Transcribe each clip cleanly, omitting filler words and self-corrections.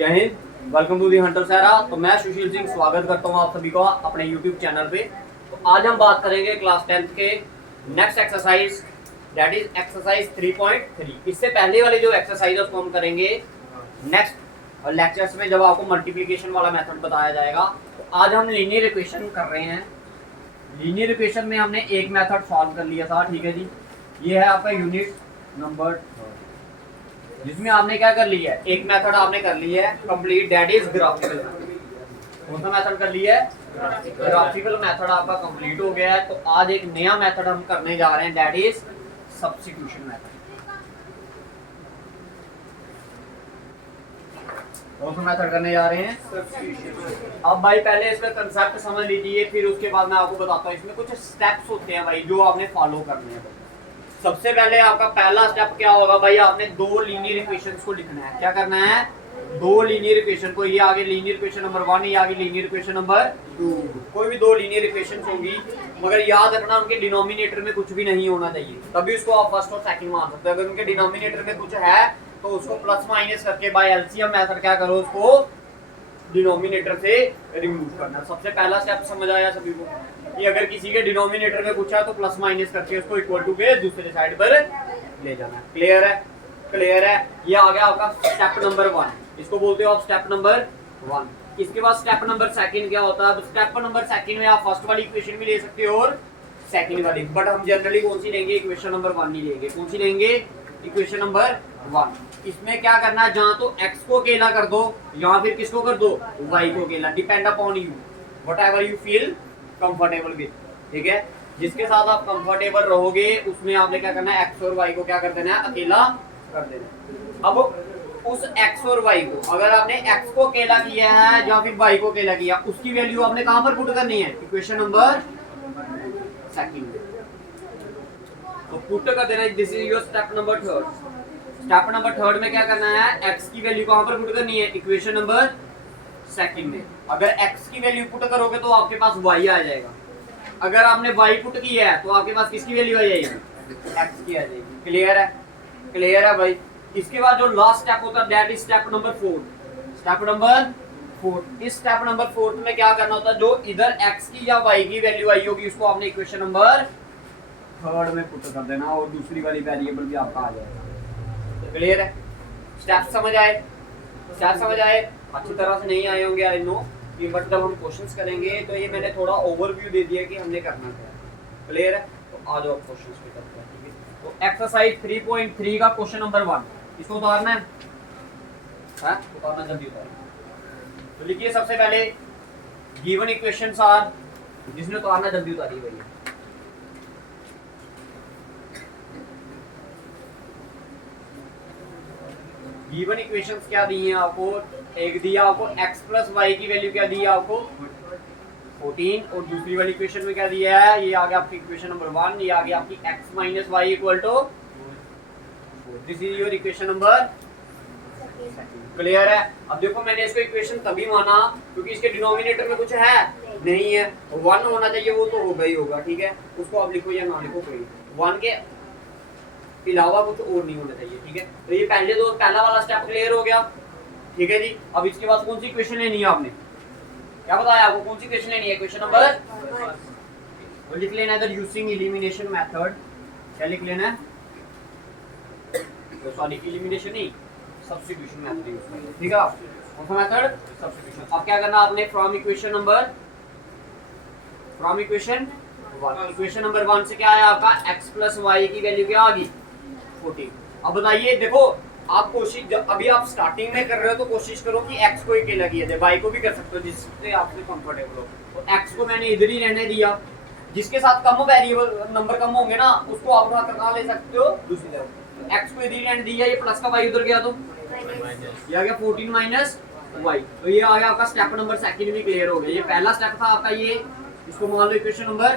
जय हिंद, welcome to the hunter सहरा। तो मैं सुशील सिंह स्वागत करता हूँ आप सभी को अपने यूट्यूब चैनल पे। तो आज हम बात करेंगे क्लास 10th के next exercise, that is exercise 3.3। इससे पहले वाली जो एक्सरसाइज है उसको हम करेंगे नेक्स्ट लेक्चर्स में, जब आपको मल्टीप्लिकेशन वाला मेथड बताया जाएगा। तो आज हम लीनियर इक्वेशन कर रहे हैं। लीनियर इक्वेशन में हमने एक मेथड सॉल्व कर लिया था, ठीक है जी। ये है आपका यूनिट नंबर, जिसमें आपने क्या कर लिया है, एक मेथड आपने कर लिया है कंप्लीट, दैट इज ग्राफिकल। कौन सा मेथड कर लिया है? ग्राफिकल मेथड आपका कंप्लीट हो गया है। तो आज एक नया मेथड हम करने जा रहे हैं, दैट इज सब्स्टिट्यूशन मेथड। कौन सा मेथड करने जा रहे हैं? सब्स्टिट्यूशन। अब भाई पहले इसका कंसेप्ट समझ लीजिए, फिर उसके बाद मैं आपको बताता हूँ। इसमें कुछ स्टेप्स होते हैं भाई जो आपने फॉलो करने हैं। सबसे पहले आपका पहला स्टेप क्या होगा भाई, आपने दो लीनियर इक्वेशंस को लिखना है। क्या करना है? दो लीनियर इक्वेशन को, ये आगे लीनियर इक्वेशन नंबर 1, ये आगे लीनियर इक्वेशन नंबर 2। कोई भी दो लीनियर इक्वेशंस होंगी, मगर याद रखना उनके डिनोमिनेटर में कुछ भी नहीं होना चाहिए, तभी उसको आप फर्स्ट और सेकंड मान सकते हो। अगर उनके डिनोमिनेटर में कुछ है तो उसको प्लस माइनस करके बाय एलसीएम मेथड क्या करो, उसको डिनोमिनेटर से रिमूव करना। सबसे पहला स्टेप समझ आया सभी को कि अगर किसी के डिनोमिनेटर में कुछ है तो प्लस माइनस करके उसको इक्वल टू के दूसरे साइड पर ले जाना। क्लियर है? क्लियर है। ये आ गया आपका स्टेप नंबर 1, इसको बोलते हो आप स्टेप नंबर 1। इसके बाद स्टेप नंबर 2 क्या होता है? स्टेप नंबर 2 में आप फर्स्ट वाली इक्वेशन भी ले सकते हो और सेकंड वाली, बट हम जनरली कौन सी लेंगे? इक्वेशन नंबर 1 ही लेंगे। कौन सी लेंगे? Equation number 1। इसमें क्या करना है, जहां तो x को अकेला कर दो या फिर किसको कर दो, y को अकेला। Depend upon you, whatever you feel comfortable with, ठीक है। जिसके साथ आप कंफर्टेबल रहोगे उसमें आपने क्या करना है, x और y को क्या कर देना है, अकेला कर देना है। अब उस x और y को, अगर आपने x को अकेला किया है या फिर y को अकेला किया, उसकी वैल्यू आपने कहां पर पुट करनी है? इक्वेशन नंबर 2 में। तो पुट कर देना, this is your step number 3। Step number 3 में क्या करना है, x की वैल्यू कहां पर पुट करनी है? इक्वेशन नंबर 2 में। अगर x की वैल्यू पुट करोगे तो आपके पास y आ जाएगा। अगर आपने y पुट किया है तो आपके पास किसकी वैल्यू आ जाएगी? x की आ जाएगी। क्लियर है? क्लियर है भाई। इसके बाद जो लास्ट स्टेप होता है, that is step number 4। Step number 4। इस स्टेप नंबर 4 में क्या करना होता है, जो इधर x की या y की वैल्यू आई होगी उसको आपने इक्वेशन नंबर 3 में पुट कर देना और दूसरी वाली वेरिएबल भी आपका आ जाएगा। क्लियर है? स्टेप समझ आए? स्टेप समझ आए? अच्छी तरह से नहीं आए होंगे, आई नो, बट जब हम क्वेश्चंस करेंगे तो ये मैंने थोड़ा ओवरव्यू दे दिया कि हमने करना क्या है। क्लियर है? तो आ जाओ क्वेश्चंस पे करते हैं, ठीक है। तो एक्सरसाइज 3.3 का क्वेश्चन नंबर 1, इसको उतारना है, उतारना जल्दी उतारना। तो लिखिए सबसे पहले गिवन इक्वेशंस आर, जिसने उतारना जल्दी उतारिए भैया। गिवन इक्वेशंस क्या दी है आपको? एक दिया आपको x प्लस वाई की वैल्यू क्या दी है आपको? 14। और दूसरी वाली इक्वेशन में क्या दिया है? ये आ गया आपकी इक्वेशन नंबर 1, ये आ गया आपकी x minus y equal to 4। This is your equation number 2। Clear है? अब देखो मैंने इसको इक्वेशन तभी माना क्योंकि इसके डिनोमिनेटर में कुछ है नहीं है, 1 होना चाहिए, वो तो होगा ही होगा, ठीक है। उसको आप लिखो या ना लिखो, कोई 1 के इलावा कुछ और नहीं होना चाहिए, ठीक है। तो ये पहला वाला स्टेप क्लियर हो गया, ठीक है जी। अब इसके बाद कौन सी इक्वेशन लेनी है? आपने क्या बताया आपको? कौन सी इक्वेशन लेनी है? इक्वेशन नंबर, वो लिख लेना है यूजिंग एलिमिनेशन मेथड। क्या लिख लेना है? तो सॉरी, एलिमिनेशन नहीं, सब्स्टिट्यूशन मेथड यूज करना, ठीक है। कौन सा मेथड? सब्स्टिट्यूशन। अब क्या करना आपने, फ्रॉम इक्वेशन 1। इक्वेशन नंबर 1 से क्या आया आपका? x प्लस वाई की वैल्यू क्या आ गई? 14। अब बताइए, देखो आप कोशिश, अभी आप स्टार्टिंग में कर रहे हो तो कोशिश करो कि x को अकेला किया जाए, y को भी कर सकते हो जिससे आपसे कंफर्टेबल हो। तो x को मैंने इधर ही रहने दिया, जिसके साथ कम वेरिएबल नंबर कम होंगे ना उसको आप कहाँ ले सकते हो? दूसरी तरफ। तो x को इधर ही रहने दिया, ये प्लस का y उधर गया तो ये आ गया 14 माइनस y। तो ये आ गया आपका स्टेप नंबर 2 भी क्लियर हो गया। ये पहला स्टेप था आपका, ये इसको मान लो इक्वेशन नंबर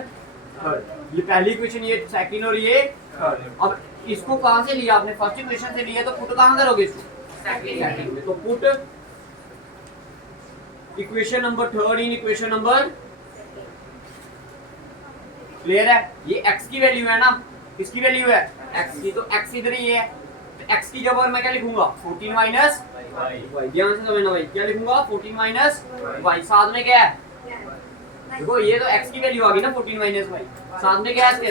3। ये पहली इक्वेशन, ये सेकंड और ये थर्ड। अब इसको कहां से लिया आपने? फर्स्ट इक्वेशन से लिया, तो पुट कहां करोगे इसको? सेकंड में। तो put equation number 3 in equation number, clear है? ये x की वैल्यू है ना, किसकी वैल्यू है? x की, तो x इधर ही है, तो x की जगह मैं क्या लिखूंगा 14 माइनस y। ध्यान से समझना भाई, क्या लिखूंगा 14 माइनस y। साथ में क्या है, देखो ये तो x की वैल्यू आ गई ना 14 माइनस y, साथ में क्या है इसके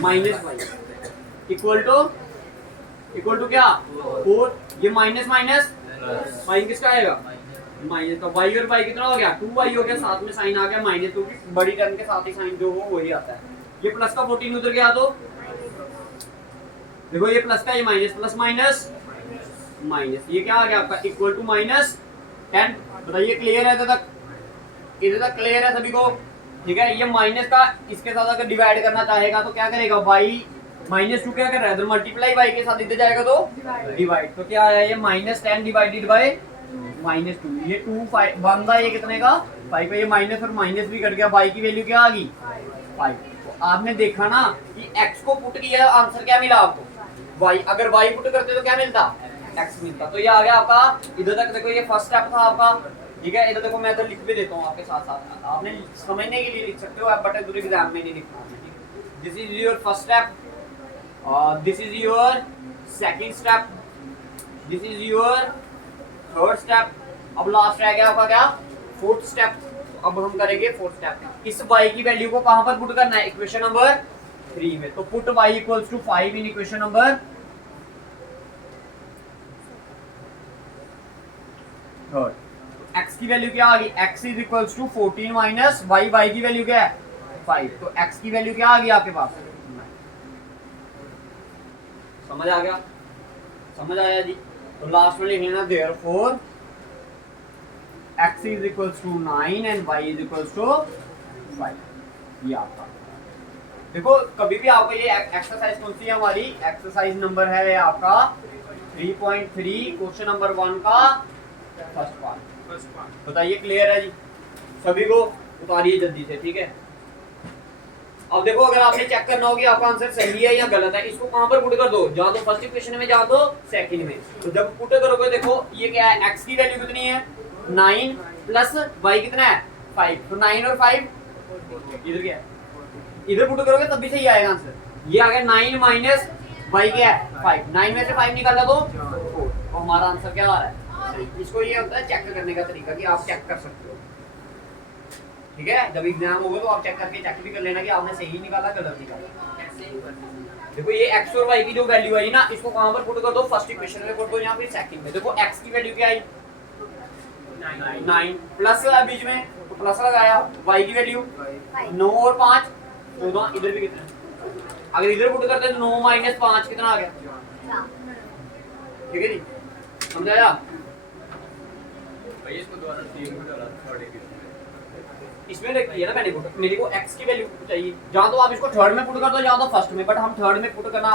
माइनस y इक्वल टू क्या 4। ये माइनस माइनस y किसका आएगा माइनस, तो y और y कितना हो गया 2y हो गया, साथ में साइन आ गया माइनस, क्योंकि बड़ी टर्म के साथ ही साइन जो हो वही आता है। ये प्लस का 14 उधर गया तो देखो ये प्लस का ये माइनस, प्लस माइनस माइनस, ये क्या आ गया आपका इक्वल टू माइनस 10। बताइए क्लियर है इधर तक क्लियर है सभी को, ठीक है। ये माइनस का इसके साथ अगर डिवाइड करना चाहेगा तो क्या करेगा y -2 क्या कर रहा है इधर मल्टीप्लाई y के साथ इधर जाएगा तो डिवाइड, तो क्या आया ये -10 डिवाइडेड बाय -2, ये 2 5 बन रहा है, ये कितने का 5 का, ये माइनस और माइनस भी कट गया, y की वैल्यू क्या आ गई 5। तो आपने देखा ना कि x को पुट किया आंसर क्या मिला आपको y, अगर y पुट करते तो क्या मिलता x मिलता। तो ये आ गया आपका इधर तक, देखो ये फर्स्ट स्टेप था आपका, ठीक है। इधर देखो मैं तो लिख भी देता हूँ आपके साथ साथ, आपने समझने के लिए लिख सकते हो आप, बट दूसरे एग्जाम में नहीं लिखना है। This is your first step, this is your second step, this is your third step, अब लास्ट रह गया आपका क्या फोर्थ स्टेप। अब हम करेंगे फोर्थ स्टेप, इस y की वैल्यू को कहां पर पुट करना है इक्वेशन नंबर 3 में, तो put y equals to 5 in equation number third. x की वैल्यू क्या आ गई, x is equals to 14 minus y की वैल्यू क्या है 5, तो x की वैल्यू क्या आ गई आपके पास, समझ आ गया, समझ आया जी। तो लास्ट में लिख लेना therefore x is equals to 9 and y is equals to 5। ये आपका देखो, कभी भी आपको ये एक्सरसाइज कौन सी है हमारी, एक्सरसाइज नंबर है आपका 3.3 क्वेश्चन नंबर 1 का फर्स्ट पार्ट। बताइए क्लियर है जी सभी को, उतारिए जल्दी से, ठीक है। अब देखो अगर आपने चेक करना हो कि आपका आंसर सही है या गलत है, इसको कहां पर पुट कर दो, या तो फर्स्ट इक्वेशन में, या तो सेकंड में। तो जब पुट करोगे देखो ये क्या है, x की वैल्यू कितनी है 9 प्लस y कितना है 5, तो 9 और 5 इधर क्या है, इधर पुट करोगे तब भी सही आएगा आंसर। ये आ गया 9 माइनस y क्या है 5, 9 में से 5 निकाला तो 4, तो हमारा आंसर क्या आ रहा है सही। इसको ये होता है चेक करने का तरीका कि आप चेक कर सकते हो, ठीक है। जब एग्जाम होगा तो आप चेक करके चेक भी कर लेना कि आपने सही निकाला गलत निकाला। देखो ये x और y की जो वैल्यू आई ना, इसको कहां पर पुट कर दो, फर्स्ट इक्वेशन में पुट दो या फिर सेकंड में। देखो x की वैल्यू क्या आई 9 प्लस बीच में तो प्लस लगाया, y की वैल्यू 9 और 5 14, इधर भी कितना, अगर इधर पुट करते तो 9 माइनस 5 कितना आ गया, ठीक है जी, समझाया भाई। इसको दोबारा 3 में डाला थर्ड इक्वेशन इसमें रखी है ना मैंने पुट, मेरे को x की वैल्यू चाहिए, जहां तो आप इसको थर्ड में पुट कर दो या तो फर्स्ट में, बट हम थर्ड में पुट करना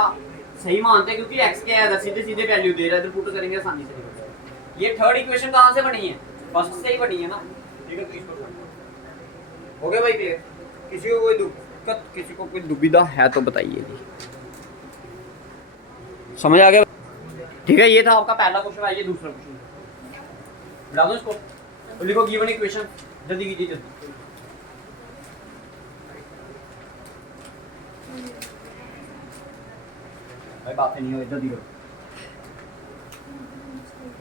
सही मानते हैं क्योंकि x क्या है सीधे सीधे वैल्यू दे रहा है, इधर पुट करेंगे आसानी से निकल जाएगा। ये थर्ड इक्वेशन कहां से बनी है, फर्स्ट से ही बनी है ना, ठीक है। तो इसको हो गया भाई क्लियर, किसी को कोई दिक्कत, किसी को कोई दुविधा है तो बताइए जी, समझ आ गया, ठीक है। ये था आपका पहला क्वेश्चन, आइए दूसरा क्वेश्चन बता दो इसको, तो लिखो गिवन इक्वेशन, जल्दी कीजिए जल्दी। भाई बातें नहीं हो, जल्दी करो।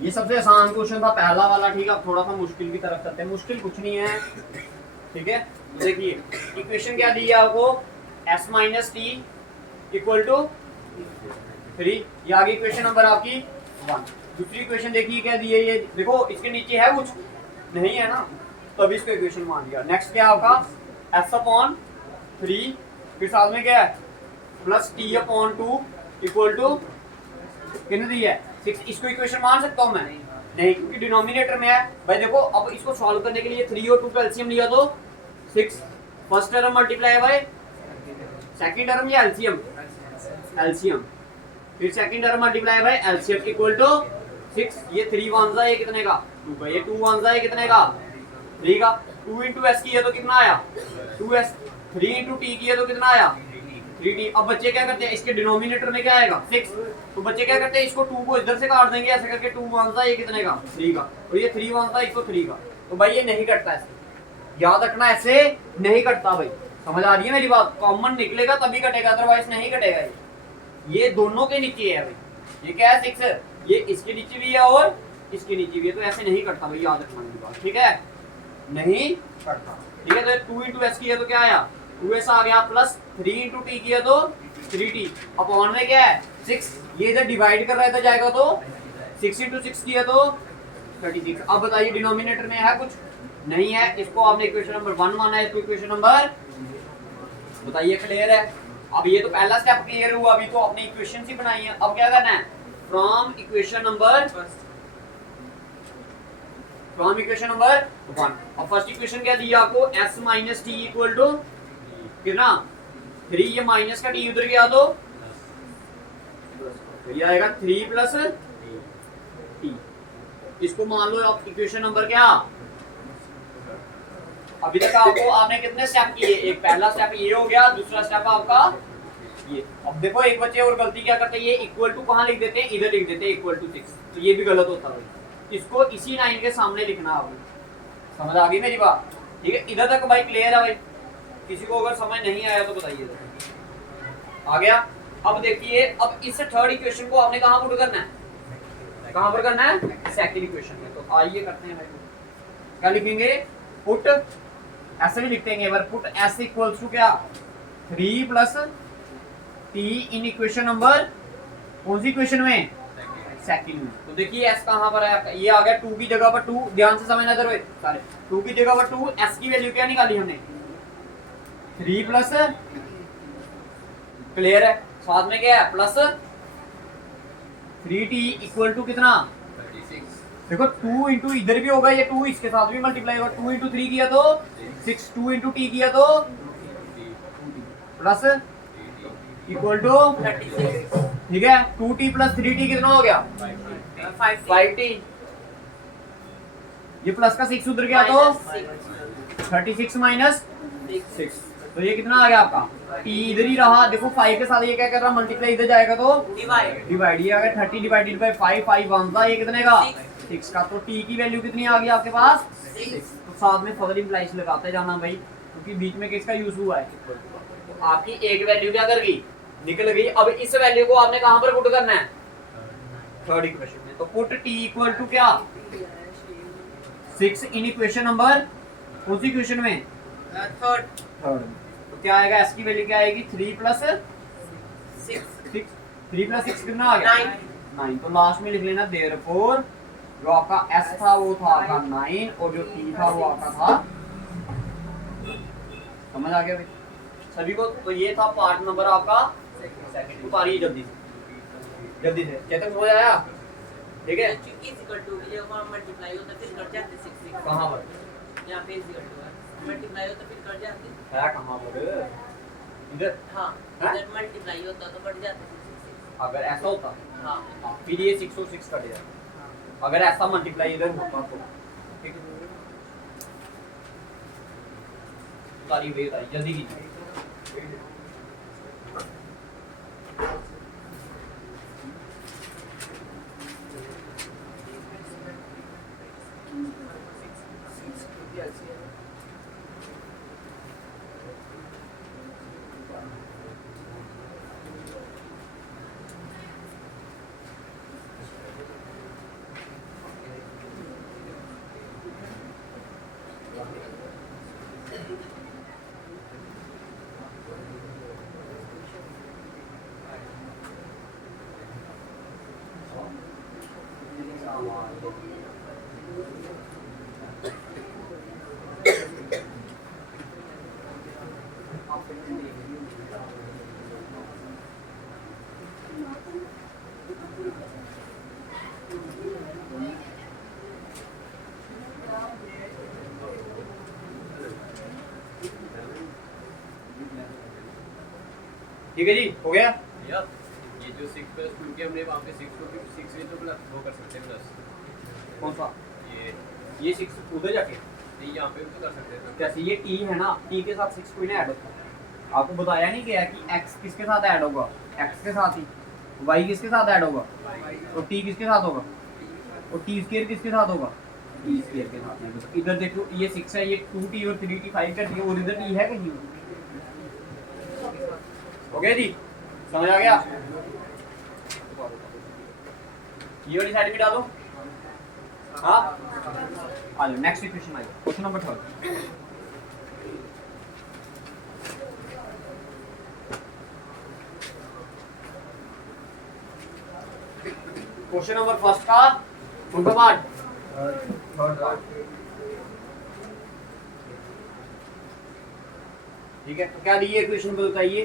ये सबसे आसान क्वेश्चन था पहला वाला, ठीक है। अब थोड़ा सा मुश्किल की तरफ चलते हैं, मुश्किल कुछ नहीं है, ठीक है। देखिए इक्वेशन क्या दी है आपको, s minus t equal to 3, ये आगे इक्वेशन नंबर आपकी 1। दूसरी इक्वेशन देखिए क्या दी है, ये देखो इसके नीचे है कुछ नहीं है ना, तो अभी इसको इक्वेशन मान लिया। नेक्स्ट क्या आपका s अपॉन 3, फिर साथ में क्या है plus t upon 2 equal to कितने दी है 6। इसको इक्वेशन मान सकता हूं मैं नहीं, क्योंकि डिनोमिनेटर में है भाई। देखो अब इसको सॉल्व करने के लिए 3 और 2 का एलसीएम लिया तो 6, first term multiply by second term या एलसीएम, एलसीएम, फिर second term multiply by LCM equal to 6। ये 3 वन सा, ये कितने का 2 का, ये 2 वन सा, ये कितने का 3 का। 2 इंटू एस किया तो कितना आया 2s, 3 इंटू टी किया तो कितना आया 3t। अब बच्चे क्या करते हैं, इसके डिनोमिनेटर में क्या आएगा 6, तो बच्चे क्या करते हैं, इसको 2 को इधर से काट देंगे ऐसे करके, 2 वन सा, ये कितने का 3 का, और ये 3 वन सा, इसको 3 का। तो भाई ये नहीं कटता, ऐसे याद रखना, ऐसे नहीं कटता भाई, समझ आ रही है मेरी बात। कॉमन निकलेगा तभी कटेगा, अदरवाइज नहीं कटेगा। ये दोनों के नीचे है भाई, ये क्या है 6, ये इसके नीचे भी है और इसके नीचे भी है, तो ऐसे नहीं करता भाई, याद रखना मेरी बात, ठीक है, नहीं करता, ठीक है। तो 2 इंटू एस किया तो क्या आया 2s आ गया, प्लस 3 इंटू टी किया तो 3t, अपॉन में क्या है 6, ये इधर डिवाइड कर रहा है तो जाएगा तो 6 इंटू 6 किया तो 36। अब बताइए डिनोमिनेटर में है कुछ नहीं है, इसको आपने इक्वेशन नंबर 1 माना है, इसको इक्वेशन नंबर, बताइए क्लियर है। अब ये तो पहला स्टेप क्लियर हुआ, अभी तो आपने इक्वेशन ही बनाई है, अब क्या करना है फ्रॉम इक्वेशन नंबर 1। अब फर्स्ट इक्वेशन क्या दी आपको, s minus t equal to कितना 3, ये माइनस का टी उधर गया तो ये आएगा 3 प्लस टी, इसको मान लो आप इक्वेशन नंबर क्या, अभी तक आपको आपने कितने स्टेप किए, एक पहला स्टेप ये हो गया, दूसरा स्टेप आपका ये। अब देखो एक बच्चे और गलती क्या करते हैं, ये इक्वल टू कहाँ लिख देते हैं, इधर लिख देते हैं इक्वल टू 6, तो ये भी गलत होता है, इसको इसी लाइन के सामने लिखना आपने, समझ आ गई मेरी बात, ठीक है। इधर तक भाई क्लियर है भाई, किसी को अगर समझ नहीं आया तो बताइए, आ गया। अब देखिए, अब इस थर्ड इक्वेशन को आपने कहाँ पुट करना है, कहाँ पर करना है, सेकंड इक्वेशन में, तो आइए करते हैं भाई, क्या लिखेंगे, पुट, ऐसे भी लिखते हैं बार, पुट s इक्वल्स टू क्या 3 प्लस t इन इक्वेशन नंबर, कौन सी इक्वेशन में, सेकंड में। तो देखिए s कहां पर है, ये आ गया 2 की जगह पर 2, ध्यान से समझना जरूर सारे, 2 की जगह पर 2, s की वैल्यू क्या निकाली हमने 3 प्लस, क्लियर है, साथ में क्या है प्लस 3t इक्वल टू कितना 36। देखो 2 इंटू इधर भी होगा, ये 2 इसके साथ भी मल्टीप्लाई होगा, 2 इंटू 3 किया तो 6, 2 इंटू टी किया तो प्लस इक्वल टू 36, ठीक है। 2t प्लस 3t कितना हो गया 5t, ये प्लस का 6 उधर गया तो 36 माइनस 6, तो ये कितना आ गया आपका, t इधर ही रहा, देखो 5 के साथ ये क्या कर रहा मल्टीप्लाई, इधर जाएगा तो डिवाइड, ये आ गया 30 डिवाइडेड बाय 5, 5 आंसर ये कितने का 6 का, तो t की वैल्यू कितनी आ गई आपके पास 6, तो साथ में फर्दर इंप्लाइज लगाते जाना भाई, क्योंकि बीच में किसका यूज हुआ है, तो आपकी एक वैल्यू क्या कर गई निकल गई। अब इस वैल्यू को आपने कहां पर पुट करना है, थर्ड इक्वेशन में, तो पुट t इक्वल टू क्या 6 इन इक्वेशन नंबर, कौन सी इक्वेशन में थर्ड, तो क्या आएगा s की वैल्यू क्या आएगी 3 प्लस 6, 3 प्लस 6 कितना आ गया 9, तो लास्ट में लिख लेना देयरफॉर जो आपका s था वो था आपका 9 और जो t था वो आपका था, समझ आ गया भाई सभी को। तो ये था पार्ट नंबर आपका सेकंड, उतारिए जल्दी से चेतन हो जाया, ठीक है। मल्टीप्लाई होता फिर कट जाते 6 कहां पर, यहां पे मल्टीप्लाई होता फिर कट जाते है कहां पर, इधर, हां इधर मल्टीप्लाई होता तो कट जाते 6, अगर ऐसा होता हां फिर ये 6 और 6 कट जाता, अगर ऐसा मल्टीप्लाई इधर होता तो, ठीक है। उतारिए भाई उतारिए जल्दी कीजिए, ठीक है जी, हो गया। ये जो 6 प्लस 2 के हमने वहाँ पे 6 को 6 से तो प्लस वो कर सकते हैं प्लस, कौन सा, ये 6 उधर जाके नहीं यहाँ पे भी तो कर सकते हैं। कैसे, ये t है ना, t के साथ 6 कोई ना ऐड होता है, आपको बताया नहीं गया कि x किसके साथ ऐड होगा, x के साथ ही, y किसके साथ ऐड होगा, और t किसके साथ होगा, और t स्क्वायर किसके साथ होगा, t स्क्वायर के साथ नहीं। तो इधर देखो ये 6 है, ये 2t और 3t 5 कर दिए, और इधर t है कहीं, हो गया जी, समझ आ गया। ये वाली साइड भी डालो। हाँ आ जाओ नेक्स्ट इक्वेशन आ जाओ question number 3 question number first का उनका पार्ट ठीक है। तो क्या दी है इक्वेशन को बताइए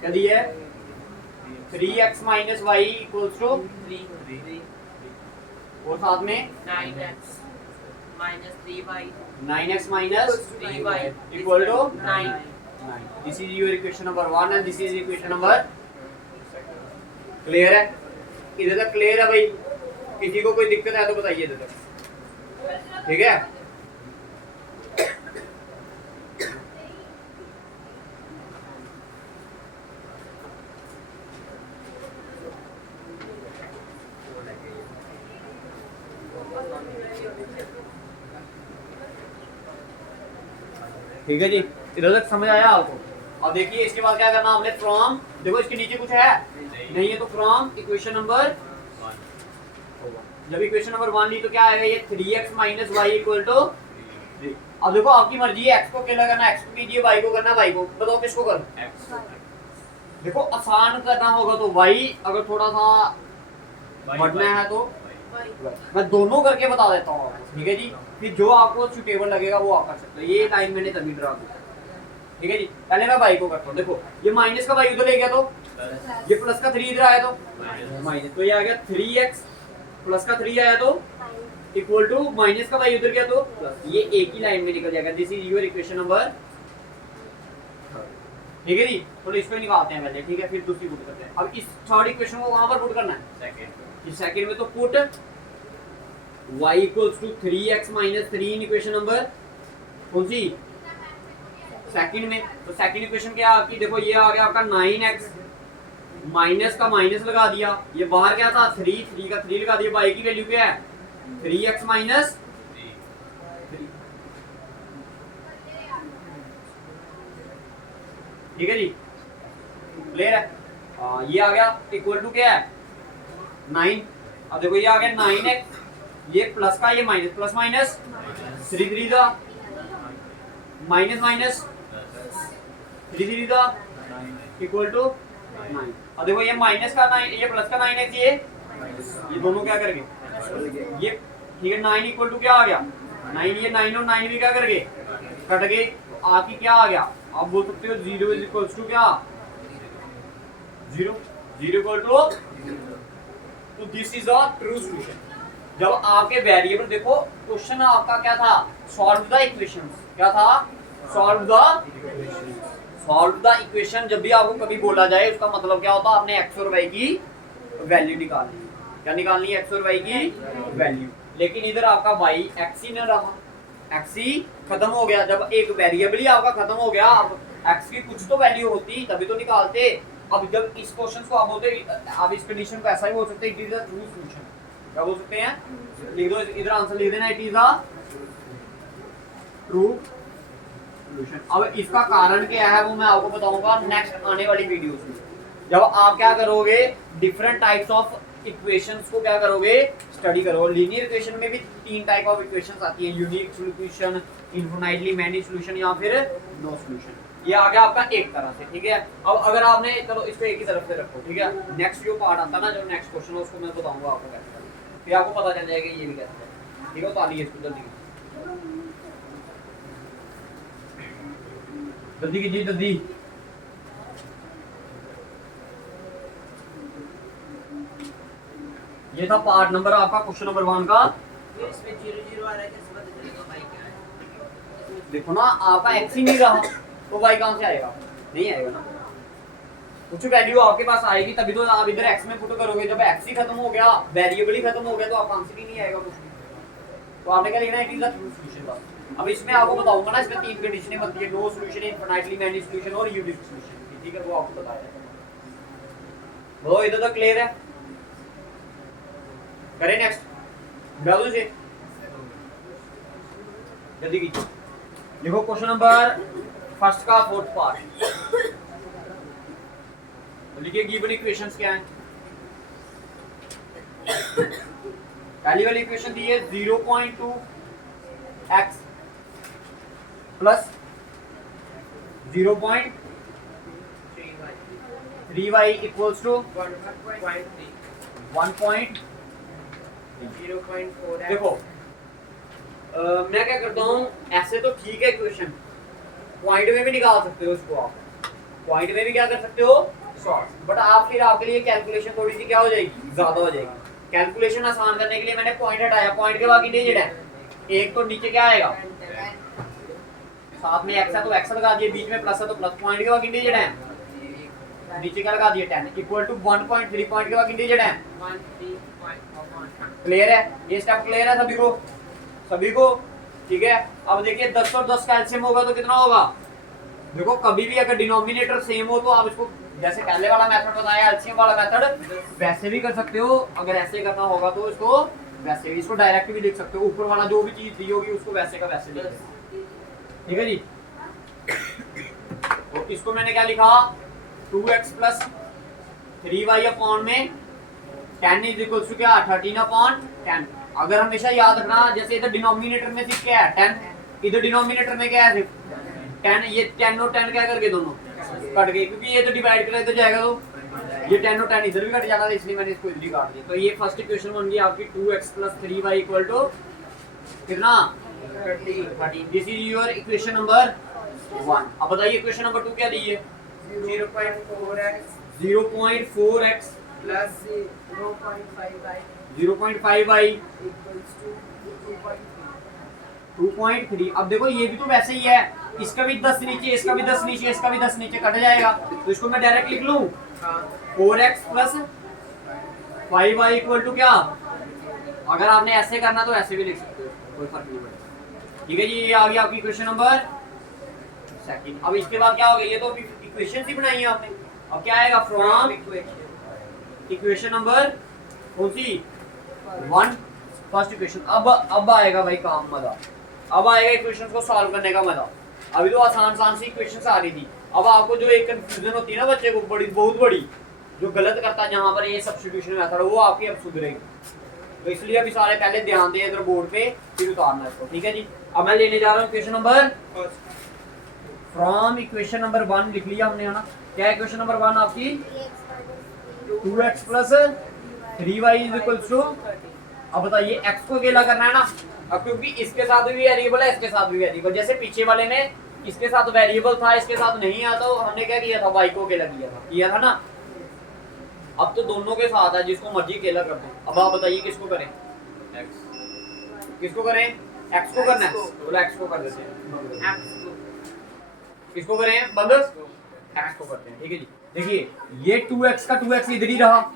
क्या दी है 3x minus Y equals to 3 और साथ में 9x minus 3y 9x minus 3y equal to 9. 9 this is your equation number 1 and this is equation number clear है इधर तक क्लियर है भाई किसी को कोई दिक्कत है तो बताइए इधर तक ठीक है। ठीक है जी इधर तक समझ आया आपको। अब देखिए इसके बाद क्या करना आपने फ्रॉम देखो इसके नीचे कुछ है नहीं है तो फ्रॉम इक्वेशन नंबर जब इक्वेशन नंबर 1 ली तो क्या आएगा ये 3x minus y equal to 3। अब देखो आपकी मर्जी है x को अकेला करना x को कीजिए y को करना y को बताओ किसको करो। देखो आसान करना होगा तो y अगर थोड़ा सा बढ़ना है तो मैं दोनों करके बता देता हूँ आपको ठीक है जी। फिर जो आपको सुटेबल लगेगा वो आप कर सकते हो। ये लाइन मैंने तभी ड्रा की ठीक है जी। पहले मैं y को करता हूँ देखो ये माइनस का y उधर ले गया तो ये प्लस का 3 इधर आया तो माइनस तो ये आ गया 3x प्लस का 3 आया तो इक्वल टू माइनस का y उधर गया तो प्लस ये एक ही लाइन में निकल जाएगा। This is your equation number ठीक है जी। तो इसको निकालते हैं पहले ठीक है फिर दूसरी पुट करते हैं। अब इस थर्ड इक्वेशन को वहां पर पुट करना है इस सेकंड में तो put y equals to 3x minus 3 in equation number कौन सी सेकंड में। तो सेकंड इक्वेशन क्या आपकी देखो ये आ गया आपका 9x माइनस का माइनस लगा दिया ये बाहर क्या था 3 का 3 लगा दिया y की वैल्यू क्या है 3x माइनस 3 ठीक है जी क्लियर है। ये आ गया इक्वल टू क्या है 9। अब देखो ये आ गया 9x ये प्लस का ये माइनस प्लस माइनस 3 3 का माइनस माइनस 3 3 का इक्वल टू 9। अब देखो ये माइनस का 9 ये प्लस का 9x ये दोनों क्या करेंगे ये ठीक है 9 इक्वल टू क्या आ गया 9 ये 9 और 9 भी क्या करेंगे कट गए तो आपकी क्या आ गया आप बोल सकते हो 0 इज इक्वल्स टू क्या 0 इक्वल टू तो this is a true solution. जब आपके वेरिएबल देखो क्वेश्चन आपका क्या था सॉल्व द इक्वेशंस क्या था सॉल्व द इक्वेशन। जब भी आपको कभी बोला जाए उसका मतलब क्या होता है आपने x और y की वैल्यू निकालनी है क्या निकालनी है x और y की वैल्यू। लेकिन इधर आपका y x ही न रहा x ही खत्म हो गया। जब एक वेरिएबल ही आपका खत्म हो गया अब x की कुछ तो वैल्यू होती तभी तो निकालते। अब जब इस क्वेश्चन को आप बोलते आप इस कंडीशन को ऐसा ही बोल सकते हैं it is a true solution क्या बोल सकते हैं लिख दो इधर आंसर लिख देना it is a true solution. अब इसका कारण क्या है वो मैं आपको बताऊंगा नेक्स्ट आने वाली वीडियोस में। जब आप क्या करोगे डिफरेंट टाइप्स ऑफ इक्वेशंस को क्या करोगे स्टडी करो। लीनियर इक्वेशन में भी 3 टाइप ऑफ इक्वेशंस आती हैं unique solution infinitely many solution या फिर नो सॉल्यूशन। ये आ गया आपका एक तरह से ठीक है। अब अगर आपने चलो इसको एक ही तरफ से रखो ठीक है। नेक्स्ट जो पार्ट आता है ना जो नेक्स्ट क्वेश्चन है उसको मैं बताऊंगा आपको कैसे फिर आपको पता चल जाएगा ये भी कैसे है ठीक है। तो आइए इसको जल्दी कीजिए जल्दी। ये था पार्ट नंबर आपका क्वेश्चन नंबर 1 का। इसमें 0 0 आ रहा है कैसे पता चलेगा भाई क्या है। देखो ना आपका x ही नहीं रहा तो y कहां से आएगा नहीं आएगा ना। कुछ वैल्यू आपके पास आएगी तभी तो आप इधर x में पुट करोगे। जब x ही खत्म हो गया वेरिएबल ही खत्म हो गया तो आपका आंसर ही नहीं आएगा कुछ भी। तो आपने क्या लिखना है it is a true solution बस। अब इसमें आपको बताऊंगा ना इसमें 3 कंडीशनें बनती है no solution infinitely many solution और यूनिक सॉल्यूशन ठीक है वो आपको बताया जाएगा। वो इधर तक क्लियर है करें नेक्स्ट डालो जी जल्दी कीजिए। देखो क्वेश्चन नंबर फर्स्ट का फोर्थ पार्ट लिखिए गिवन इक्वेशंस क्या हैं पहली वाली इक्वेशन दी है 0.2 x plus 0.3y equals to 1. देखो मैं क्या करता हूँ, ऐसे तो ठीक है इक्वेशन, पॉइंट में भी निकाल सकते हो उसको, आप पॉइंट में भी क्या कर सकते हो सॉल्व, बट आप फिर आपके लिए कैलकुलेशन थोड़ी सी क्या हो जाएगी, ज्यादा हो जाएगी। कैलकुलेशन आसान करने के लिए मैंने पॉइंट हटाया, पॉइंट के बाद डिजिट है एक, तो नीचे क्या आएगा, साथ में x है तो x लगा दिए, बीच में प्लस है तो प्लस, पॉइंट के बाद डिजिट है नीचे क्या लगा दिए 10 इक्वल टू 1.3, पॉइंट के बाद डिजिट है। क्लियर है, ये स्टेप क्लियर है सभी को ठीक है। अब देखिए 10 और 10 का एलसीएम होगा तो कितना होगा, देखो कभी भी अगर डिनोमिनेटर सेम हो तो आप इसको जैसे पहले वाला मेथड बताया एलसीएम वाला मेथड, वैसे भी कर सकते हो, अगर ऐसे करना होगा तो इसको वैसे भी, इसको डायरेक्ट भी लिख सकते हो, ऊपर वाला जो भी चीज दी होगी उसको वैसे का वैसे लिख सकते, ठीक है जी। तो इसको मैंने क्या लिखा 2x प्लस 3y अपॉन में 10 इज इक्वल टू क्या 13 अपॉन 10। अगर हमेशा याद रखना, जैसे इधर डिनोमिनेटर में सिर्फ क्या है 10, इधर डिनोमिनेटर में क्या है सिर्फ 10, ये 10 और 10 क्या करके दोनों कट गए, क्योंकि ये तो डिवाइड करें तो जाएगा, तो ये 10 और 10 इधर भी कट जाता है, इसलिए मैंने इसको इधर ही काट दिया। तो ये फर्स्ट इक्वेशन बन गई आपकी 2x plus 3y equal to कितना 13। This is your equation number 1। अब बताइए इक्वेशन नंबर 2 क्या दी है, 0.4x प्लस 0.5y 0.5y 2.3। अब देखो ये भी तो वैसे ही है, इसका भी 10 नीचे, इसका भी 10 नीचे, इसका भी 10 नीचे कट जाएगा, तो इसको मैं डायरेक्ट लिख लूं 4x plus 5y equal to क्या, अगर आपने ऐसे करना तो ऐसे भी लिख सकते हो, कोई फर्क नहीं पड़ेगा, ठीक है जी। ये आ गया आपकी इक्वेशन नंबर 2। अब इसके बाद क्या हो गया, ये तो इक्वेशन ही बनाई है आपने, अब क्या आएगा फ्रॉम इक्वेशन नंबर कौन सी 1 फर्स्ट इक्वेशन। अब आएगा भाई काम मजा, अब आएगा इक्वेशन को सॉल्व करने का मजा। अभी तो आसान सी इक्वेशंस आ रही थी, अब आपको जो एक कंफ्यूजन होती है ना बच्चे को बहुत बड़ी, जो गलत करता है जहां पर ये सब्स्टिट्यूशन मेथड, वो आपकी अब सुधरेगी। तो इसलिए अभी सारे पहले ध्यान दें इधर बोर्ड पे, फिर उतारना इसको, ठीक है जी। अब मैं लेने जा रहा हूँ equation number from equation number 1 लिख लिया हमने, है ना। क्या है इक्वेशन नंबर 1 आपकी 2x plus 3y is equal to, अब बताइए x को अकेला करना है ना, अब क्योंकि इसके साथ भी वेरिएबल है, इसके साथ भी वेरिएबल, जैसे पीछे वाले में इसके साथ वेरिएबल था, इसके साथ नहीं आता, तो हमने क्या किया था y को अकेला किया था ना। अब तो दोनों के साथ है, जिसको मर्जी अकेला कर दो। अब आप बताइए किसको करें, किसको करें, x को करना है, बोला x को कर देते हैं, किसको करें बंद, x को करते हैं, ठीक है जी। देखिए ये 2x का 2x इधर ही रहा,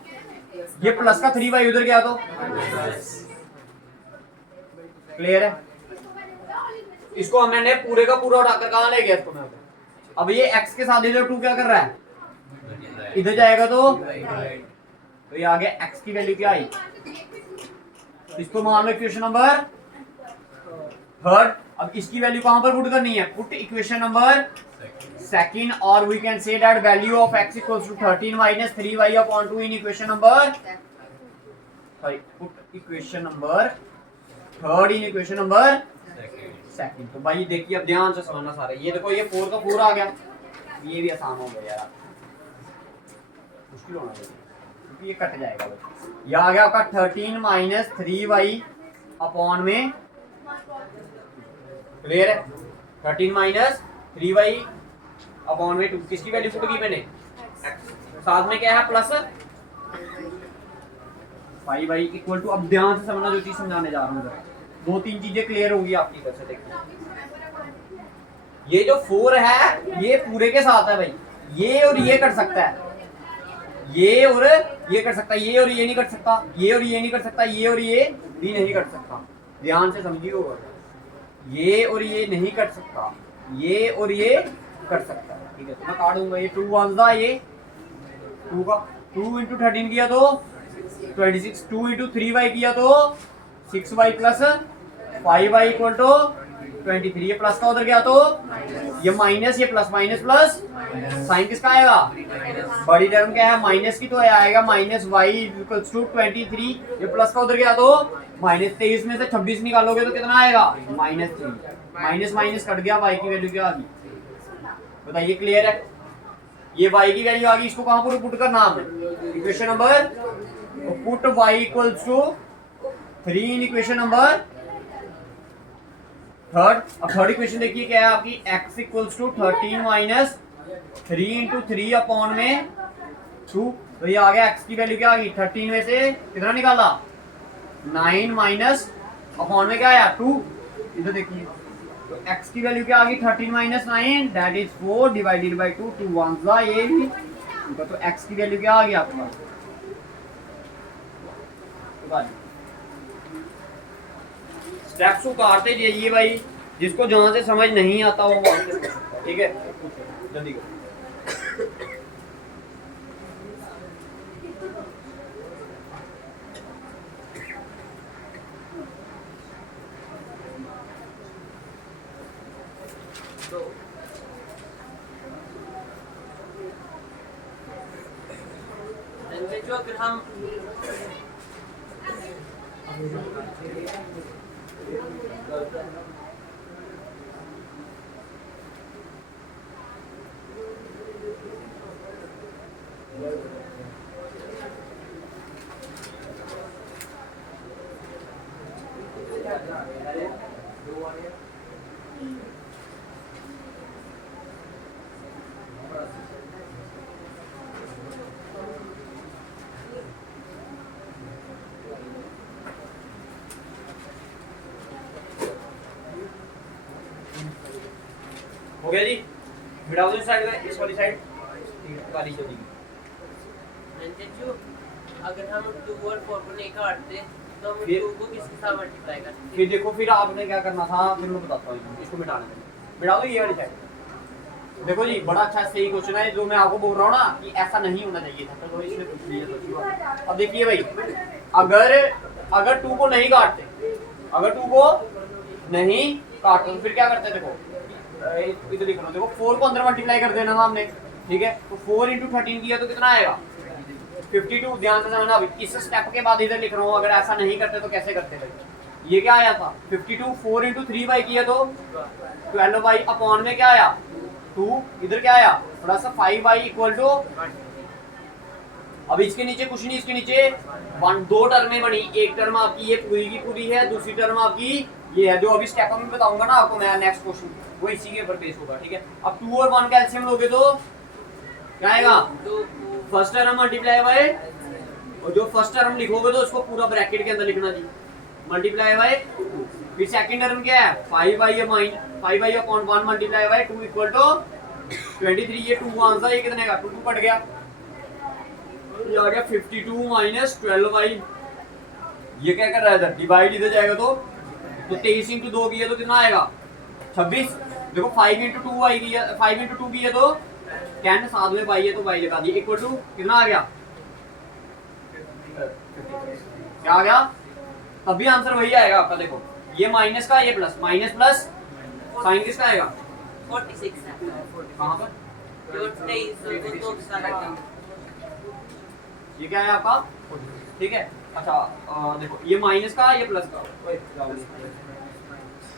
ये प्लस का 3y उधर गया, तो क्लियर है। इसको मैंने पूरे का पूरा उठाकर कहां ले गया इसको मैं, अब ये x के साथ इधर 2 क्या कर रहा है, इधर जाएगा, तो ये आ गया x की वैल्यू क्या आई, इसको मान लो इक्वेशन नंबर 3। अब इसकी वैल्यू कहां पर पुट करनी है, पुट इक्वेशन नंबर 2, और we can say that value of x equals to 13 minus 3y upon 2 in equation number, sorry put equation number 3 in equation number 2। तो भाई देखिए अब ध्यान से समझना सारे, ये देखो ये 4 का 4 आ गया, ये भी आसान हो गया यार, मुश्किल होना चाहिए क्योंकि ये कट जाएगा। ये आ गया आपका 13 माइनस 3y अपॉन में, क्लियर है, 13 माइनस 3y अपॉन में 2, किसकी वैल्यू पुट की मैंने, साथ में क्या है प्लस 5y इक्वल टू, अब ध्यान से समझना जो चीज समझाने जा रहा हूँ, 2-3 चीजें क्लियर होंगी आपकी तरफ से। देखिए ये जो 4 है ये पूरे के साथ है भाई, ये और ये कट सकता है, ये और ये कट सकता है, ये और ये नहीं कट सकता, ये और ये नहीं कट सकता, ये और ये भी नहीं कट सकता, ध्यान से समझिए, ये और ये नहीं कट सकता, ये और ये कट सकता है, ठीक है। तो मैं काट दूंगा, ये 2 1 था, ये 2 का 2 into 13 किया तो 26, 2 into 3y किया तो 6y plus 5y equal to 23, ये प्लस का उधर गया तो ये माइनस, ये प्लस, माइनस प्लस साइन किसका आएगा, बड़ी टर्म क्या है माइनस की, तो आएगा माइनस वाई इक्वल्स टू 23, ये प्लस का उधर गया तो माइनस 23 में से 26 निकालोगे तो कितना आएगा -3, माइनस माइनस कट गया, वाई की वैल्यू क्या आ गई, बताइए क्लियर है। ये y की वैल्यू आ गई, इसको कहां पर पुट करना आपने, equation number, put y equals to 3 in equation number third. अब थर्ड इक्वेशन देखिए क्या है आपकी, x equals to 13 minus 3 into 3 upon में 2, तो ये आ गया x की वैल्यू क्या आ गई, 13 में से कितना निकाला 9 माइनस अपॉन में क्या आया 2, इधर देखिए तो x की वैल्यू क्या आ गई 13 minus 9 that is 4 divided by 2, 2 1 जा ये भी, तो x की वैल्यू क्या आ गई आपके पास, स्टेप्स को काटते जाइए भाई, जिसको जहां से समझ नहीं आता वो वहां से, ठीक है जल्दी करो। जो अगर हम हो गया जी, बिठा दो इस साइड में, इस वाली साइड वाली चली जो अगर हम 2 और 4 को नहीं काटते तो हम फिर 2 को किसके साथ मल्टीप्लाई करते, फिर देखो, फिर आपने क्या करना था, फिर मैं बताता हूँ इसको मिटाने के लिए, बिठा दो ये वाली साइड। देखो जी बड़ा अच्छा सही क्वेश्चन है जो मैं आपको बोल रहा हूँ ना कि ऐसा नहीं होना चाहिए था, तो इसने पूछ लिया तो। अब देखिए भाई, अगर 2 को नहीं काटते, अगर 2 को नहीं काटते तो फिर क्या करते, देखो इधर लिख रहा हूँ, देखो 4 को अंदर मल्टीप्लाई कर देना था हमने, ठीक है, तो 4 इंटू 13 किया तो कितना आएगा 52, ध्यान से समझना। अभी इस स्टेप के बाद इधर लिख रहा हूँ, अगर ऐसा नहीं करते तो कैसे करते भाई, ये क्या आया था 52, 4 इंटू 3 बाई किया तो 12 बाई अपॉन में क्या आया 2, इधर क्या आया थोड़ा सा 5 बाई इक्वल टू, अब इसके नीचे कुछ नहीं, इसके नीचे 2 टर्में बनी, एक टर्म आपकी ये पूरी की पूरी है, दूसरी टर्म आपकी ये है, जो अभी स्टेप में बताऊंगा ना आपको मैं नेक्स्ट क्वेश्चन, वो इसी के ऊपर बेस होगा, ठीक है। अब 2 और 1 का एलसीएम लोगे तो क्या आएगा, फर्स्ट टर्म मल्टीप्लाई बाय, और जो फर्स्ट टर्म लिखोगे तो उसको पूरा ब्रैकेट के अंदर लिखना जी, मल्टीप्लाई बाय, फिर सेकंड टर्म क्या है 5 by upon 1 multiply by 2 equal to 23, ये 2 आंसर, ये कितने का 2 कट गया, ये आ गया 52 माइनस 12 बाई, ये क्या कर रहा है इधर डिवाइड, इधर जाएगा तो 23 इंटू 2 किया तो कितना आएगा 26, देखो 5 इंटू 2 आई किया, 5 इंटू 2 किया तो 10, साथ में बाई है तो बाई लगा दी, इक्वल टू कितना आ गया, क्या आ गया, तभी आंसर वही आएगा आपका। देखो ये माइनस का, ये प्लस, माइनस प्लस साइन किसका आएगा 46 है, कहाँ पर, जो 23 को 2 के साथ करते हैं, ये क्या है आपका, ठीक है। अच्छा देखो ये माइनस का, ये प्लस का,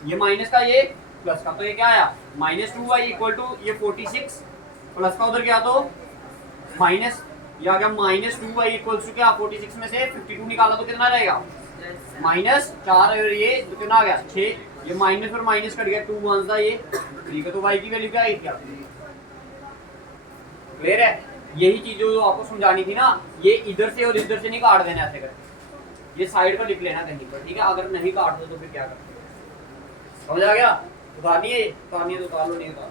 ये माइनस का, ये प्लस का, तो ये क्या आया -2y इक्वल टू ये 46, प्लस का उधर गया तो माइनस, ये आ गया -2y इक्वल टू क्या 46 में से 52 निकाला तो कितना रहेगा -4, और ये तो कितना आ गया 6, ये माइनस और माइनस कट गया 2 1 था ये, ठीक है, तो y की वैल्यू क्या आई क्या, क्लियर है। यही चीज जो आपको समझानी थी ना, ये इधर से और इधर से नहीं काट देना, ऐसे कर ये साइड पर लिख लेना कहीं पर, ठीक है, अगर नहीं काट दो तो फिर क्या करते, समझ आ गया, उतारनी है तो उतार लो, नहीं उतार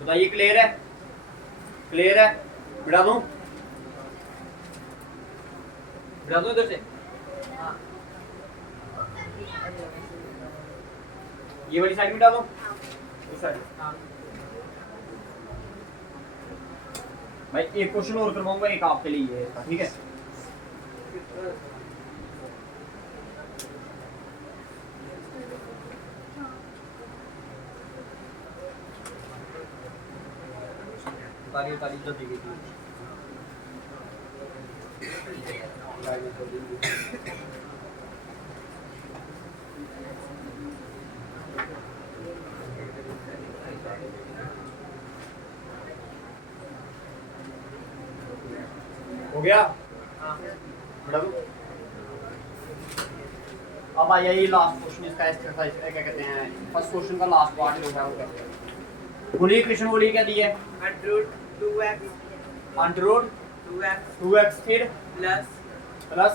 बताइए क्लियर है, क्लियर है, बिठा दूं इधर से, ये वाली साइड मिटा दो, इस साइड भाई एक क्वेश्चन और करवाऊंगा, एक आपके लिए है इसका, ठीक है। ताली ताली तो दी गई थी। हो गया। हाँ मतलब अब आया ये लास्ट क्वेश्चन इसका एक्सरसाइज, क्या कहते हैं, फर्स्ट क्वेश्चन का लास्ट पार्ट जो है वो कैसे है। बोलिए क्वेश्चन बोलिए क्या दिया है। Under 2x under 2x 2x फिर प्लस प्लस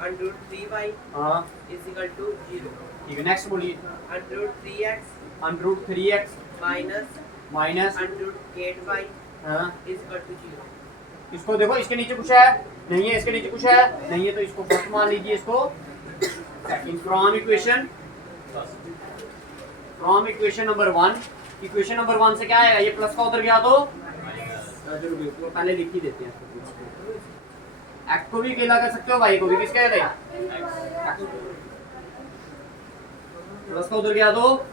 अंडर 3y हाँ इज इक्वल टू 0। ठीक है, नेक्स्ट बोलिए। Under 3x under 3x minus minus under 8y हाँ, इज इक्वल टू 0। इसको देखो, इसके नीचे कुछ है नहीं है, इसके नीचे कुछ है नहीं है, तो इसको फर्स्ट मान लीजिए, इसको second. From equation number 1, equation number 1 से क्या आएगा, ये प्लस का उधर गया तो पहले लिख ही देते हैं। एक्स को भी अकेला कर सकते हो, वाई को भी, किसके कहते हैं, प्लस का उधर गया तो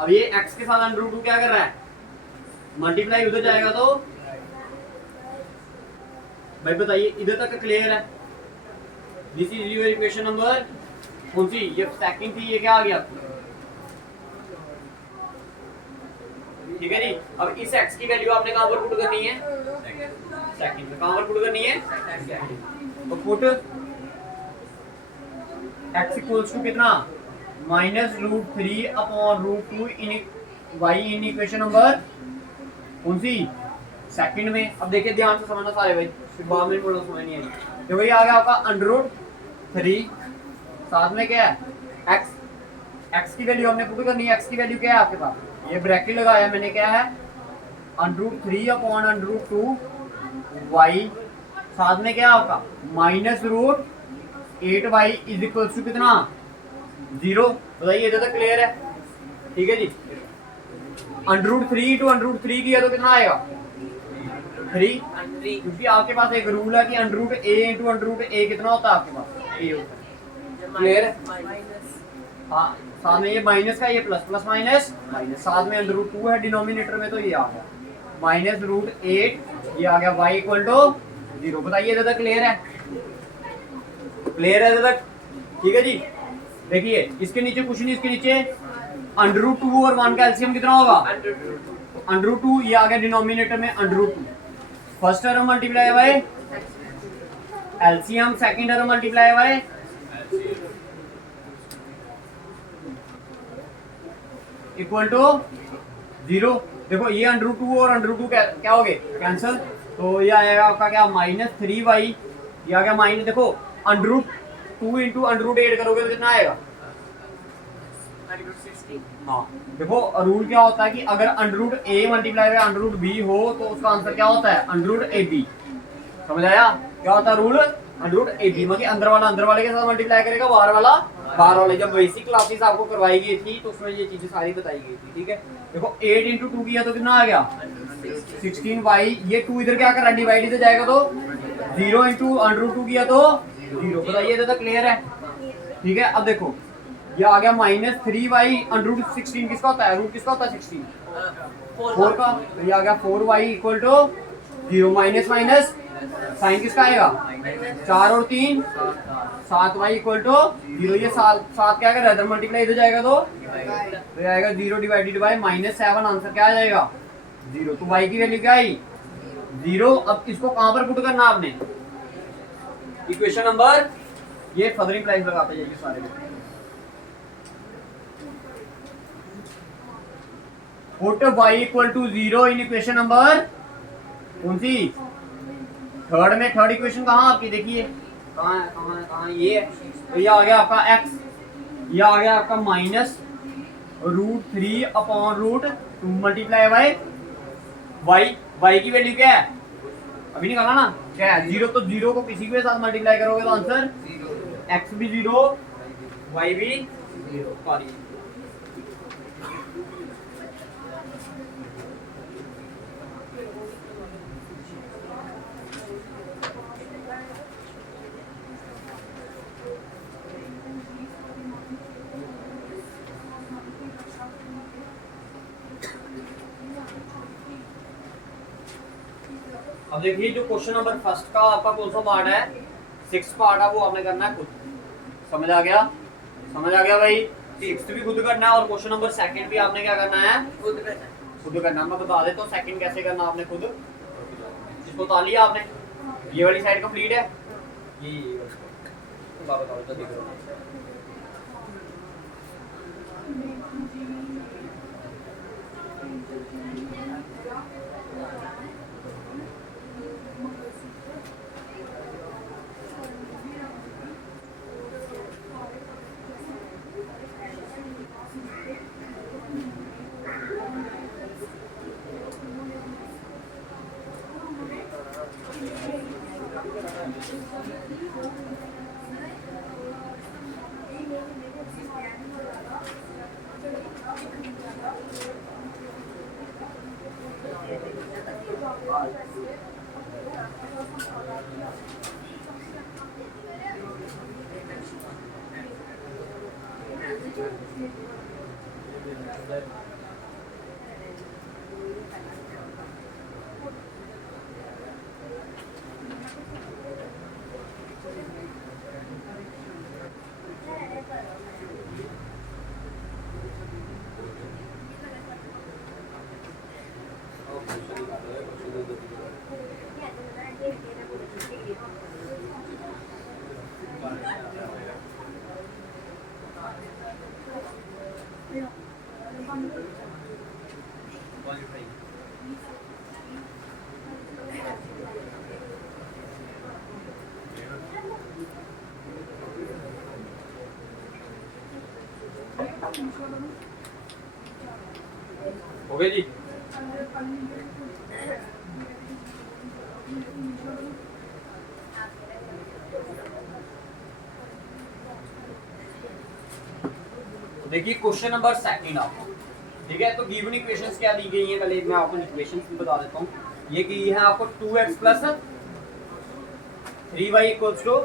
अब ये एक्स के साथ अंडर रूट क्या कर रहा है, मल्टीप्लाई उधर जाएगा तो भाई बताइए इधर तक क्लियर है। This is your equation number कौन सी, ये सेकंड थी, ये क्या आ गया, ठीक है जी। अब इस x की वैल्यू आपने कहां पर पुट करनी है, सेकंड में। कहां पर पुट करनी है, तो पुट x इक्वल्स टू कितना, -√3/√2 इन y इन इक्वेशन नंबर कौन सी, सेकंड में। अब देखिए ध्यान से समझना सारे भाई, फिर बाद में बोलना समझ नहीं आई। देखो ये आ गया आपका √3, साथ में क्या है x की वैल्यू हमने पुट करनी है। x की वैल्यू क्या है आपके पास, ये ब्रैकेट लगाया मैंने, क्या है √3/√2 y, साथ में क्या आपका -√8y इज इक्वल टू कितना, 0। बताइए इधर तक क्लियर है, ठीक है जी। √3 × √3 किया तो कितना आएगा, 3, क्योंकि आपके पास एक रूल है कि √a × √a कितना होता है आपके पास, a होता है, क्लियर है। हाँ, साथ में ये माइनस का, ये प्लस, प्लस माइनस माइनस, साथ में √2 है डिनोमिनेटर में, तो ये आ गया -√8, ये आ गया y इक्वल टू 0। बताइए इधर तक क्लियर है, क्लियर है इधर तक, ठीक है जी। देखिए इसके नीचे कुछ नहीं, इसके नीचे √2 और 1 का एलसीएम कितना होगा, √2, ये आ गया डिनोमिनेटर में √2, first term multiply by LCM, second term multiply by equal to 0। देखो ये √2 और √2 क्या हो गए, कैंसिल, तो ये आएगा आपका क्या, -3y, ये आ गया माइनस, देखो √2 × √8 करोगे तो कितना आएगा, हाँ। देखो रूल क्या होता है कि अगर √a मल्टीप्लाई बाय √b हो तो उसका आंसर क्या होता है, √ab। समझ आया क्या होता है रूल, √ab, मतलब अंदर वाला अंदर वाले के साथ मल्टीप्लाई करेगा, बाहर वाला बाहर वाले। जब बेसिक क्लासेस आपको करवाई गई थी तो उसमें ये चीजें सारी बताई गई थी, ठीक है। देखो 8 × 2 किया तो कितना आ गया, 16y, ये 2 इधर क्या कर रहा है, डिवाइड इधर जाएगा तो 0 × √2 किया तो 0। बताइए इधर तक क्लियर है, ठीक है। अब देखो ये आ गया -3y √16, किसका होता है, रूट किसका होता है 16, 4 का, तो ये आ गया 4y equal to 0, minus minus sign किसका आएगा, 4 और 3 7y इक्वल टू 0। ये 7 क्या कर इधर मल्टीप्लाई इधर जाएगा तो आएगा 0 डिवाइडेड बाय -7, आंसर क्या आ जाएगा, 0। तो y की वैल्यू क्या आई, 0। अब इसको कहां पर पुट करना आपने, इक्वेशन नंबर, ये फर्दरिंग प्राइस लगाते जाइए सारे में। Put y equal to 0 in equation number कौन सी, थर्ड में। थर्ड इक्वेशन कहाँ आपकी, देखिए कहाँ है, कहाँ है, कहाँ है, ये है। तो ये आ गया आपका x, ये आ गया आपका -√3/√2 मल्टीप्लाई बाय y। y की वैल्यू क्या है, अभी निकाला ना, क्या है 0। तो 0 को किसी के साथ मल्टीप्लाई करोगे तो आंसर x भी 0 y भी 0। अब देखिए जो क्वेश्चन नंबर फर्स्ट का आपका कौन सा पार्ट है, 6 पार्ट है, वो आपने करना है खुद। समझ आ गया? समझ आ गया भाई? 6 भी खुद करना है और क्वेश्चन नंबर सेकंड भी आपने क्या करना है, खुद करना। खुद करना। मैं बता देता हूँ सेकंड कैसे करना आपने खुद। इसको उतार लिया आपने, ये वाली साइड कंप्लीट है, ये बताओ जल्दी करो। हो गया जी? देखिए क्वेश्चन नंबर सेकंड आपको, ठीक है? तो गिवन इक्वेशंस क्या दी गई हैं, पहले मैं आपको इक्वेशंस भी बता देता हूँ। ये की है आपको 2x plus 3y equals to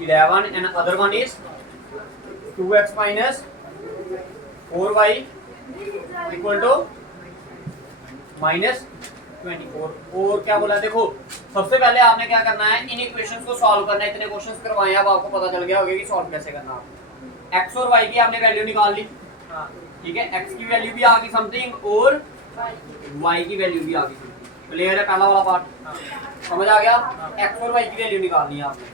11 and other one is 2x minus 4y equal to minus 24। और क्या बोला, देखो सबसे पहले आपने क्या करना है, इन इक्वेशंस को सॉल्व करना है। इतने क्वेश्चंस करवाए, अब आपको पता चल गया होगा कि सॉल्व कैसे करना है। x और y की आपने वैल्यू निकाल ली, ठीक है? x की वैल्यू भी आ गई समथिंग और y की वैल्यू भी आ गई समथिंग। क्लियर है पहला वाला पार्ट? समझ आ गया? x और y की वैल्यू निकालनी है आपने,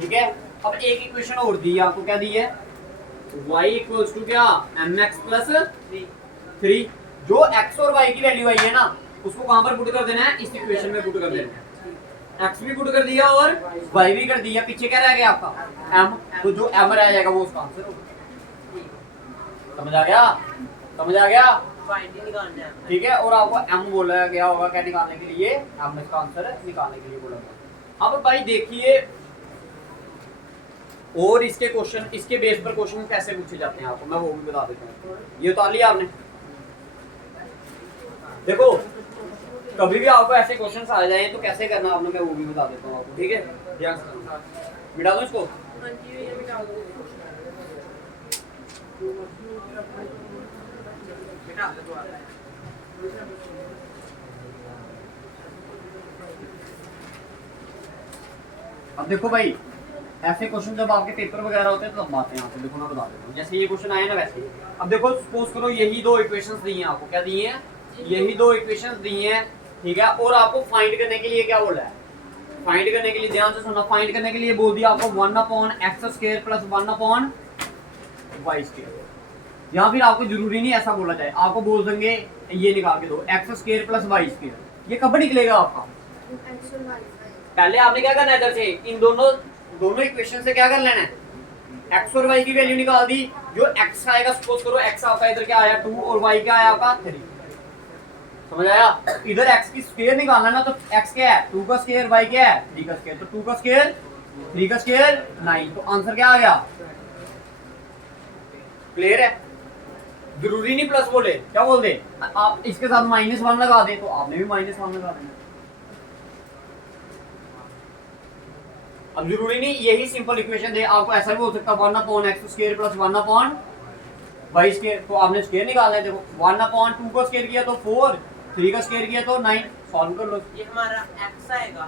ठीक है? अब एक इक्वेशन और दी है आपको, क्या दी है, y इक्वल्स टू क्या, mx प्लस 3। जो x और y की वैल्यू आई है ना, उसको कहां पर पुट कर देना है, इस इक्वेशन में पुट कर देना है। x भी पुट कर दिया और y भी कर दिया, पीछे क्या रह गया आपका, m। तो जो m रह जाएगा वो उसका आंसर होगा। समझ आ गया? समझ आ गया? फाइंड निकालना है, ठीक है? और आपको m बोला गया होगा क्या निकालने के लिए, m इसका आंसर निकालने के लिए बोला गया। अब भाई देखिए, और इसके क्वेश्चन, इसके बेस पर क्वेश्चन कैसे पूछे जाते हैं आपको मैं वो भी बता देता हूँ। ये उतार लिया आपने? देखो कभी भी आपको ऐसे क्वेश्चंस आ जाए तो कैसे करना आपने, मैं वो भी बता देता हूँ आपको, ठीक है? ध्यान से मिटा दो इसको। अब देखो भाई, ऐसे क्वेश्चन जब आपके पेपर वगैरह होते हैं तो तब आते हैं आपको। देखो मैं बता देता हूँ, जैसे ये क्वेश्चन आए ना वैसे। अब देखो सपोज करो यही दो इक्वेशंस दी हैं आपको, क्या दी हैं, यही दो इक्वेशंस दी हैं, ठीक है? और आपको फाइंड करने के लिए क्या बोला है, फाइंड करने के लिए ध्यान से सुनना, फाइंड करने के लिए बोल दिया आपको 1/x² प्लस 1/y²। यहाँ फिर आपको जरूरी नहीं ऐसा बोला जाए, आपको बोल देंगे ये निकाल के दो x² प्लस y²। ये कब निकलेगा आपका, पहले आपने क्या करना है, इधर से इन दोनों इक्वेशन से क्या कर लेना है, x और y की वैल्यू निकाल दी। जो x आएगा, सपोज करो x आपका इधर क्या आया 2 और y क्या आया आपका 3। समझ आया? इधर x की स्क्वायर निकालना ना, तो x क्या है 2 का स्क्वायर, y क्या है 3 का स्क्वायर, तो 2 का स्क्वायर 3 का स्क्वायर 9। तो आंसर क्या आ गया? क्लियर है? जरूरी नहीं प्लस बोले, क्या बोल दे आप इसके साथ -1 लगा दे तो आपने भी -1 लगा देना। अब जरूरी नहीं यही सिंपल इक्वेशन दे, आपको ऐसा भी हो सकता है 1/x² + 1/y², तो आपने स्क्वायर निकालना है। देखो 1/2 को स्क्वायर किया तो 4, 3 का स्क्वायर किया तो 9, सॉल्व कर लो। ये हमारा x आएगा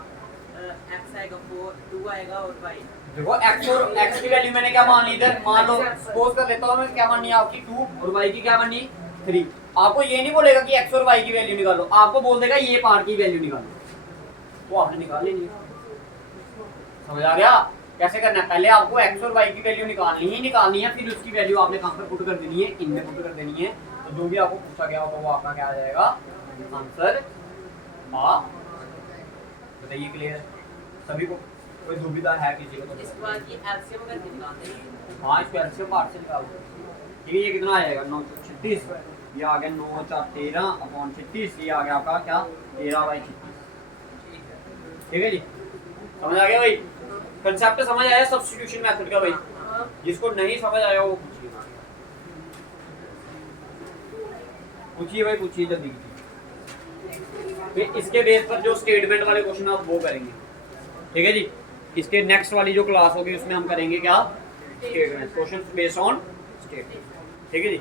4, 2 आएगा और y। देखो x और x की वैल्यू मैंने क्या मान ली इधर, मान लो सपोज कर लेता हूं मैं, क्या माननी है आपकी 2 और y की क्या माननी 3। आपको ये नहीं बोलेगा कि x और y की वैल्यू निकालो, आपको बोल देगा ये पार्ट की वैल्यू निकालो, वो आपने निकाल लेनी है। समझ आ गया कैसे करना है? पहले आपको x और y की वैल्यू निकालनी है, फिर उसकी वैल्यू आपने कहां पे पुट कर देनी है, इनमें पुट कर देनी है। तो जो भी आपको पूछा गया होगा वो आपका क्या आ जाएगा, आंसर आ। बताइए क्लियर है सभी को, कोई दुविधा है किसी को? तो इसके बाद ये एलसीएम करके निकालते हैं। हाँ इसको एलसीएम पार्ट से निकाल दो। ठीक है, ये कितना आ जाएगा 936, ये आ गया 9 4 13/36, ये आ गया आपका क्या 13/36। ठीक है जी, समझ आ गया भाई? कंसेप्ट समझ आया सब्स्टिट्यूशन मेथड का भाई? जिसको नहीं समझ आया वो पूछिए, पूछिए भाई, पूछिए जल्दी। फिर इसके बेस पर जो स्टेटमेंट वाले क्वेश्चन आप वो करेंगे। ठीक है जी, इसके नेक्स्ट वाली जो क्लास होगी उसमें हम करेंगे क्या, statement, question based on statement. ठीक है जी।